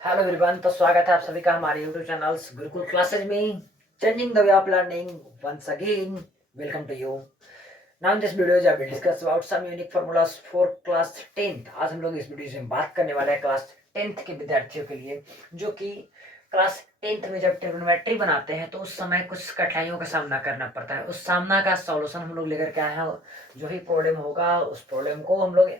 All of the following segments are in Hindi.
हेलो एवरीवन, तो स्वागत है आप सभी का हमारे यूट्यूब चैनल्स गुरुकुल क्लासेज में changing the way of learning once again. Welcome to you. Now in this video I will discuss about some unique formulas for class 10th। आज हम लोग इस वीडियो में बात करने वाले हैं क्लास 10th के विद्यार्थियों के लिए, जो कि क्लास 10th में जब ट्रिग्नोमेट्री बनाते हैं तो उस समय कुछ कठिनाइयों का सामना करना पड़ता है। उस सामना का सॉल्यूशन हम लोग लेकर के आए हैं। जो भी प्रॉब्लम होगा उस प्रॉब्लम को हम लोग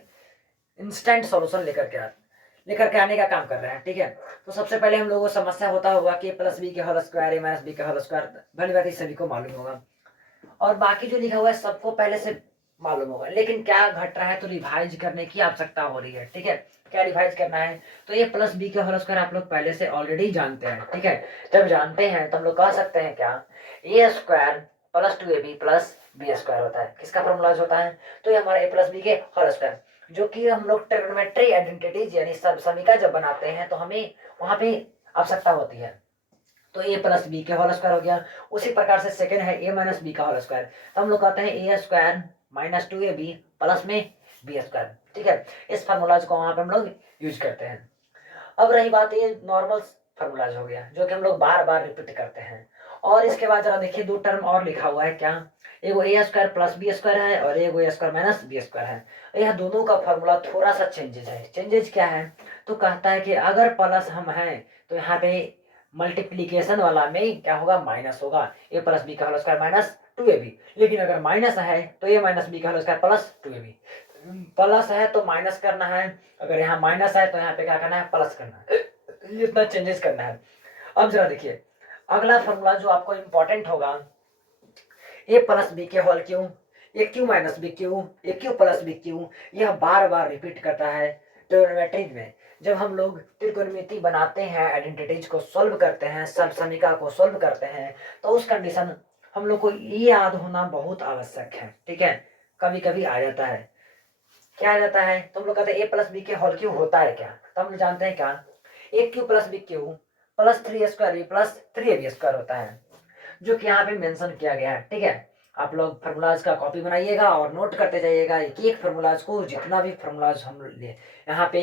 इंस्टेंट सॉल्यूशन लेकर के आने का काम कर रहे हैं। ठीक है, तो सबसे पहले हम लोगों को समस्या होता होगा कि प्लस बी के होल स्क्वायर ए माइनस बी के होल स्क्वायर, भली बात सभी को मालूम होगा और बाकी जो लिखा हुआ है सबको पहले से मालूम होगा। लेकिन क्या घट रहा है, तो रिवाइज करने की आवश्यकता हो रही है। ठीक है, क्या रिवाइज करना है, तो ये प्लस बी के होल स्क्वायर आप लोग पहले से ऑलरेडी जानते हैं। ठीक है, जब जानते हैं तो हम लोग कह सकते हैं क्या, A square plus 2ab plus B square होता है। किसका फॉर्मूला होता है, तो ये हमारा ए प्लस बी के होल स्क्वायर, जो कि हम लोग ट्रिग्नोमेट्री आइडेंटिटीज यानी समीकरण जब बनाते हैं तो हमें वहां पे आवश्यकता होती है। तो ए प्लस बी के होल स्क्वायर हो गया। उसी प्रकार से सेकंड है ए माइनस बी का होल स्क्वायर, तो हम लोग कहते हैं ए स्क्वायर माइनस 2ab प्लस में बी स्क्वायर। ठीक है, इस फार्मूलाज को वहां पे हम लोग यूज करते हैं। अब रही बात, ये नॉर्मल फार्मूलाज हो गया जो कि हम लोग बार बार रिपीट करते हैं। और इसके बाद जरा देखिए, दो टर्म और लिखा हुआ है क्या, एगो ए स्क्वायर प्लस बी स्क्वायर है और एगो ए स्क्वायर माइनस बी स्क्वायर है। यह दोनों का फार्मूला थोड़ा सा चेंजेज है। चेंजेज क्या है, तो कहता है कि अगर प्लस हम हैं तो यहाँ पे मल्टीप्लीकेशन वाला में क्या होगा, माइनस होगा, ए प्लस बी का होल स्क्वायर माइनस 2ab। लेकिन अगर माइनस है तो ए माइनस बी का whole square plus 2ab। Plus है तो माइनस करना है, अगर यहाँ माइनस है तो यहाँ पे क्या करना है, प्लस करना है। इतना चेंजेस करना है। अब जरा देखिए, अगला फॉर्मूला जो आपको इंपॉर्टेंट होगा, ए प्लस बी के होल क्यू, ए क्यू माइनस बी क्यू, ए क्यू प्लस बी क्यू, यह बार बार रिपीट करता है ट्रिग्नोमेट्री में। जब हम लोग त्रिकोणमिति बनाते हैं, आइडेंटिटीज को सोल्व करते हैं, सब समीकरण को सोल्व करते हैं, तो उस कंडीशन हम लोग को ये याद होना बहुत आवश्यक है। ठीक है, कभी कभी आ जाता है, क्या आ जाता है, तो हम लोग कहते हैं ए प्लस बी के होल क्यू होता है क्या, तो हम लोग जानते हैं क्या, A cube plus B cube plus 3a² B plus 3ab² होता है, जो कि यहाँ पे मेंशन किया गया है। ठीक है, आप लोग फार्मूलाज का कॉपी बनाइएगा और नोट करते जाइएगा एक एक फार्मूलाज को। जितना भी फार्मूलाज हम ले यहाँ पे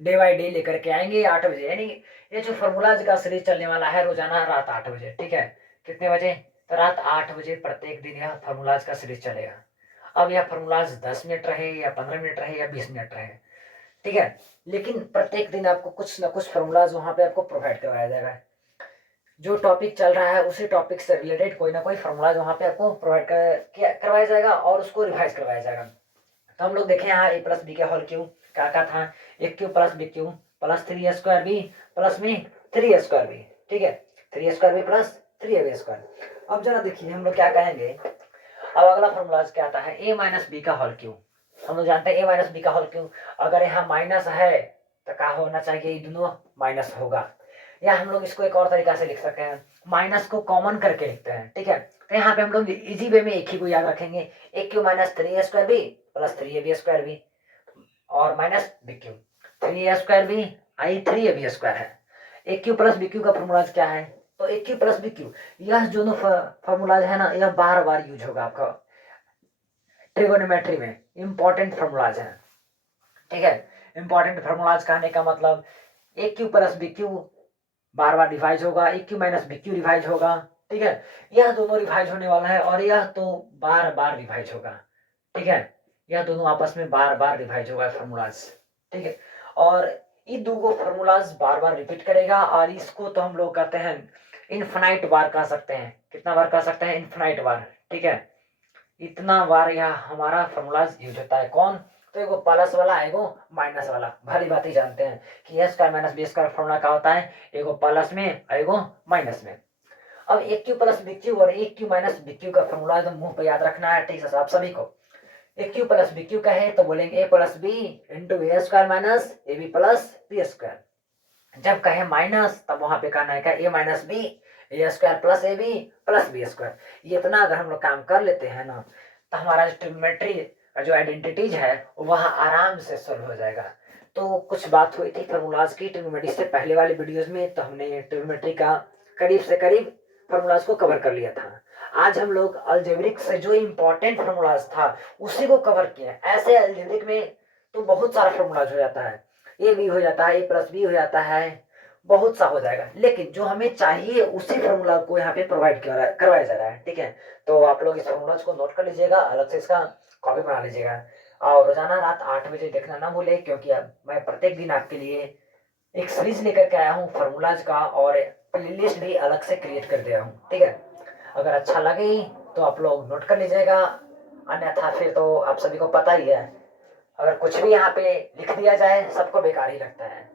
डे बाय डे लेकर के आएंगे 8 बजे, यानी ये जो फार्मूलाज का सीरीज चलने वाला है रोजाना रात 8 बजे। ठीक है, कितने बजे, तो रात 8 बजे प्रत्येक दिन यह फार्मूलाज का सीरीज चलेगा। अब यह फार्मूलाज 10 मिनट रहे या 15 मिनट रहे या 20 मिनट रहे, ठीक है, लेकिन प्रत्येक दिन आपको कुछ ना कुछ फार्मूलाज वहां पे आपको प्रोवाइड करवाया जाएगा। जो टॉपिक चल रहा है उसी टॉपिक से रिलेटेड कोई ना कोई फार्मूलाज वहां पे आपको प्रोवाइड करवाया जाएगा और उसको रिवाइज करवाया जाएगा। तो हम लोग देखें यहाँ ए प्लस बी के होल क्यू क्या था, A cube plus B cube plus 3a² B plus में 3a² बी। ठीक है, 3a² बी प्लस 3ab²। अब जरा देखिए हम लोग क्या कहेंगे, अब अगला फॉर्मूलाज क्या आता है, ए माइनस बी का होल क्यू। हम लोग जानते हैं ए माइनस बी का होल क्यू, अगर यहाँ माइनस है तो क्या होना चाहिए, ये दोनों माइनस होगा। या हम लोग इसको एक और तरीका से लिख सकते हैं, माइनस को कॉमन करके लिखते हैं। ठीक है, तो यहाँ पे हम लोग इजी वे में एक ही को याद रखेंगे, A cube minus 3a² B plus 3ab² B और minus B cube, 3a² B आई 3ab² है। A cube plus B cube का फॉर्मूलाज क्या है, तो A cube plus B cube, यह दोनों फॉर्मूलाज है ना, यह बार बार यूज होगा आपका ट्रिगोनोमेट्री में, इंपॉर्टेंट फॉर्मूलाज है। ठीक है, इंपॉर्टेंट फॉर्मूलाज कहने का मतलब A cube plus B cube बार बार रिवाइज होगा, A cube minus B cube revise होगा। ठीक है, यह दोनों रिवाइज होने वाला है और यह तो बार बार रिवाइज होगा। ठीक है, यह दोनों आपस में बार बार रिवाइज होगा फॉर्मूलाज। ठीक है, और ये दो फॉर्मूलाज बार बार रिपीट करेगा और इसको तो हम लोग कहते हैं इनफाइनाइट बार कह सकते हैं। कितना बार कह सकते हैं, इनफाइनाइट बार। ठीक है, इतना बार यह हमारा फॉर्मूलाज यूज होता है। कौन, तो एगो प्लस वाला एगो माइनस वाला, भली बात ही जानते हैं कि A square minus B square formula क्या होता है, एगो प्लस में एगो माइनस में। अब ए क्यू प्लस बी क्यू और ए क्यू माइनस बी क्यू का फॉर्मूला एकदम मुंह पे याद रखना है। ठीक है, आप सभी को A cube plus B cube कहे तो बोलेंगे A plus B into A square minus A B plus B square. जब कहे माइनस तब वहां पे कहना है क्या, A minus B A square plus A B plus B square. ये इतना अगर हम लोग काम कर लेते हैं ना, तो हमारा जो ट्रिग्नोमेट्री का जो आइडेंटिटीज है वह आराम से सोल्व हो जाएगा। तो कुछ बात हुई थी फार्मूलाज की ट्रिग्नोमेट्री से पहले वाले वीडियोस में, तो हमने ट्रिग्नोमेट्री का करीब से करीब फार्मूलाज को कवर कर लिया था। आज हम लोग अलजेब्रिक से जो इम्पोर्टेंट फार्मूलाज था उसी को कवर किए। ऐसे अलजेब्रिक में तो बहुत सारा फार्मूलाज हो जाता है, ए बी हो जाता है, ए प्लस बी हो जाता है, बहुत सा हो जाएगा, लेकिन जो हमें चाहिए उसी फॉर्मूला को यहाँ पे प्रोवाइड करवाया जा रहा है। ठीक है, तो आप लोग इस फॉर्मूलाज को नोट कर लीजिएगा, अलग से इसका कॉपी बना लीजिएगा, और रोजाना रात 8 बजे देखना ना भूले, क्योंकि अब मैं प्रत्येक दिन आपके लिए एक सीरीज लेकर के आया हूँ फॉर्मूलाज का, और प्लेलिस्ट भी अलग से क्रिएट कर दिया हूँ। ठीक है, अगर अच्छा लगे तो आप लोग नोट कर लीजिएगा, अन्यथा फिर तो आप सभी को पता ही है, अगर कुछ भी यहाँ पे लिख दिया जाए सबको बेकार ही लगता है।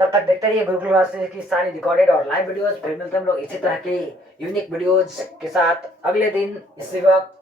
तब तक देखते रहिए गुरुकुल क्लासेस की सारी रिकॉर्डेड और लाइव वीडियोस। फिर मिलते हैं हम लोग इसी तरह के यूनिक वीडियोज के साथ अगले दिन इसी वक्त।